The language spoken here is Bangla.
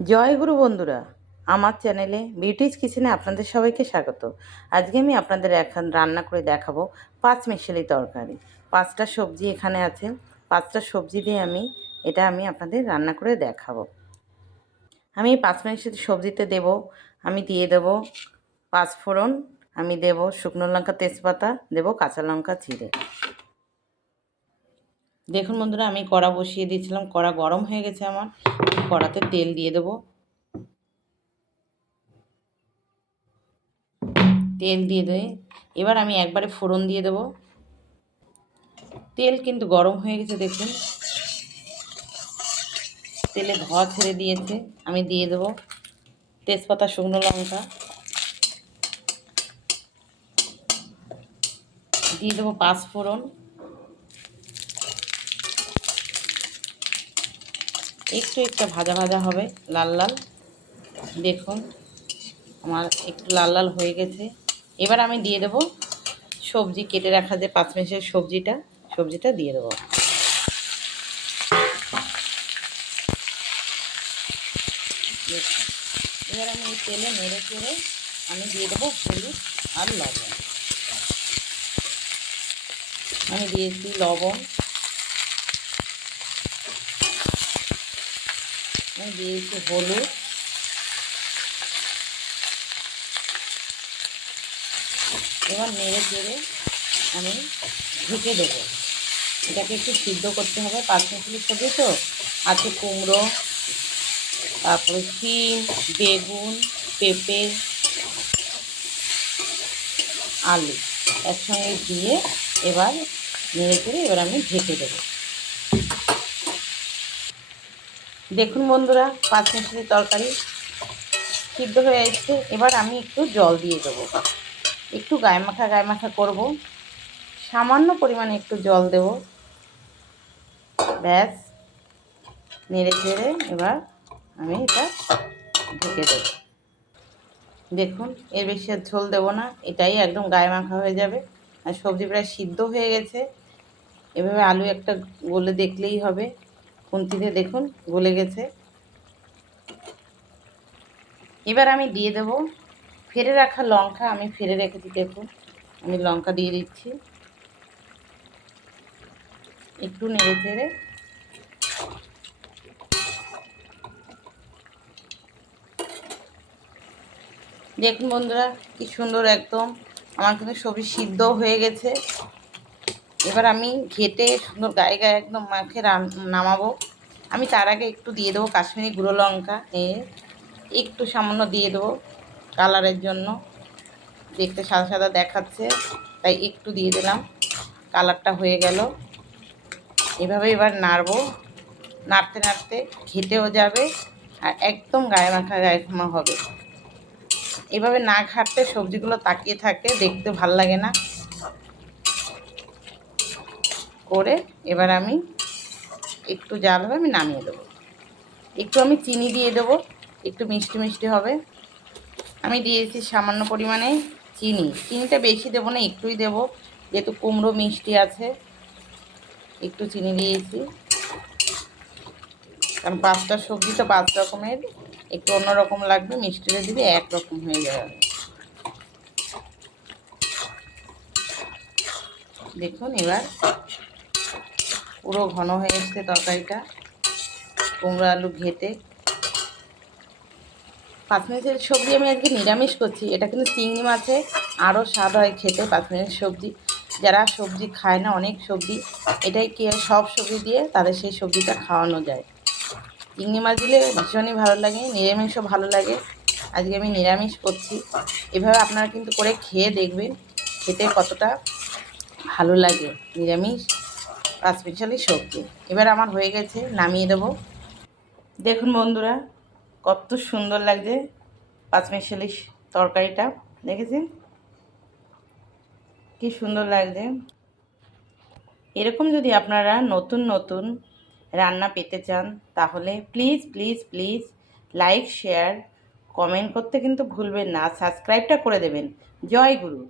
জয় গুরু বন্ধুরা, আমার চ্যানেলে বিউটিজ কিচেনে আপনাদের সবাইকে স্বাগত। আজকে আমি আপনাদের এখন রান্না করে দেখাবো পাঁচ মিশালি তরকারি। পাঁচটা সবজি এখানে আছে। পাঁচটা সবজি দিয়ে আমি, এটা আমি আপনাদের রান্না করে দেখাবো। আমি পাঁচ মিশালি সবজিতে দেব, আমি দিয়ে দেব পাঁচ ফোড়ন আমি দেব শুকনো লঙ্কা তেজপাতা, দেব কাঁচা লঙ্কা চিড়ে দেখুন বন্ধুরা, আমি কড়া বসিয়ে দিয়েছিলাম। কড়া গরম হয়ে গেছে আমার। কড়াতে তেল দিয়ে দেব। তেল দিয়ে দেয় এবার আমি একবারে ফোড়ন দিয়ে দেব। তেল কিন্তু গরম হয়ে গেছে, দেখুন। তেলে ধোয়া ছেড়ে দিয়েছে। আমি দিয়ে দেব তেজপাতা, শুকনো লঙ্কা। দিয়ে দেবো পাঁচ একটু একটু ভাজা ভাজা হবে, লাল লাল। দেখুন, আমার একটু লাল লাল হয়ে গেছে। এবার আমি দিয়ে দেব সবজি, কেটে রাখা যে পাঁচ মেশের সবজিটা সবজিটা দিয়ে দেবো। এবার আমি এই তেলে নেড়ে করে আমি দিয়ে দেবো হলুদ আর লবণ। আমি দিয়েছি লবণ। আমি দিয়েছি হলুদ। এবার নেড়ে চেড়ে আমি ঢেকে দেবো। এটাকে একটু সিদ্ধ করতে হবে পাঁচ সবজি তো। আছে কুমড়ো, তারপরে শিম বেগুন, পেঁপে, আলু। একসঙ্গে দিয়ে এবার নেড়ে চেড়ে এবার আমি ঢেকে দেবো। দেখুন বন্ধুরা, পাঁচ মিশালি তরকারি সিদ্ধ হয়ে এসছে। এবার আমি একটু জল দিয়ে দেবো। একটু গায়ে মাখা গায়ে মাখা করব। সামান্য পরিমাণে একটু জল দেব। ব্যাস, নেড়ে চেড়ে এবার আমি এটা ঢেকে দেবো। দেখুন, এর বেশি আর ঝোল দেবো না। এটাই একদম গায়ে মাখা হয়ে যাবে। আর সবজি প্রায় সিদ্ধ হয়ে গেছে। এভাবে আলু একটা গলে দেখলেই হবে। খুন্তিতে দেখুন, গলে গেছে। এবার আমি দিয়ে দেব। ফেরে রাখা লঙ্কা আমি ফেরে রেখেছি, দেখুন। আমি লঙ্কা দিয়ে দিচ্ছি। একটু নেড়ে চেড়ে। দেখুন বন্ধুরা, কি সুন্দর একদম। আমার কিন্তু সবজি সিদ্ধ হয়ে গেছে। এবার আমি ঘেটে সুন্দর গায়ে গায়ে একদম মাখে নামাবো। আমি তার আগে একটু দিয়ে দেবো কাশ্মীরি গুঁড়ো লঙ্কা। একটু সামান্য দিয়ে দেবো কালারের জন্য। দেখতে সাদা সাদা দেখাচ্ছে, তাই একটু দিয়ে দিলাম। কালারটা হয়ে গেল। এভাবে এবার নাড়বো। নাড়তে নাড়তে ঘেটেও যাবে আর একদম গায়ে মাখা গায়ে খামা হবে। এভাবে না ঘাটতে সবজিগুলো তাকিয়ে থাকে, দেখতে ভালো লাগে না। করে এবার আমি একটু জাল হবে, আমি নামিয়ে দেবো। একটু আমি চিনি দিয়ে দেবো, একটু মিষ্টি মিষ্টি হবে। আমি দিয়েছি সামান্য পরিমাণে চিনি। চিনিটা বেশি দেবো না, একটুই দেবো। যেহেতু কুমড়ো মিষ্টি আছে, একটু চিনি দিয়েছি। কারণ পাঁচটা সবজি তো পাঁচ রকমের, একটু অন্যরকম লাগবে, মিষ্টিটা দিলে একরকম হয়ে যাবে। দেখুন এবার পুরো ঘন হয়ে এসছে তরকারিটা। কুমড়ো, আলু ঘেটে। পাঁচ মিনিটের সবজি আমি আজকে নিরামিষ করছি। এটা কিন্তু চিংড়ি মাছে আরও স্বাদ হয় খেতে পাঁচ মিনিটের সবজি। যারা সবজি খায় না, অনেক সবজি, এটাই কে সব সবজি দিয়ে তাদের সেই সবজিটা খাওয়ানো যায়। চিংড়ি মাছ দিলে ভীষণই ভালো লাগে, নিরামিষও ভালো লাগে। আজকে আমি নিরামিষ করছি। এভাবে আপনারা কিন্তু করে খেয়ে দেখবেন, খেতে কতটা ভালো লাগে। নিরামিষ পাঁচমিশালি সবজি। এবার আমার হয়ে গেছে, নামিয়ে দেবো। দেখুন বন্ধুরা, কত সুন্দর লাগছে পাঁচমিশালি তরকারিটা, দেখেছেন? কি সুন্দর লাগছে। এরকম যদি আপনারা নতুন নতুন রান্না পেতে চান, তাহলে please please please like, share, comment করতে কিন্তু ভুলবেন না। সাবস্ক্রাইবটা করে দেবেন। জয় গুরু।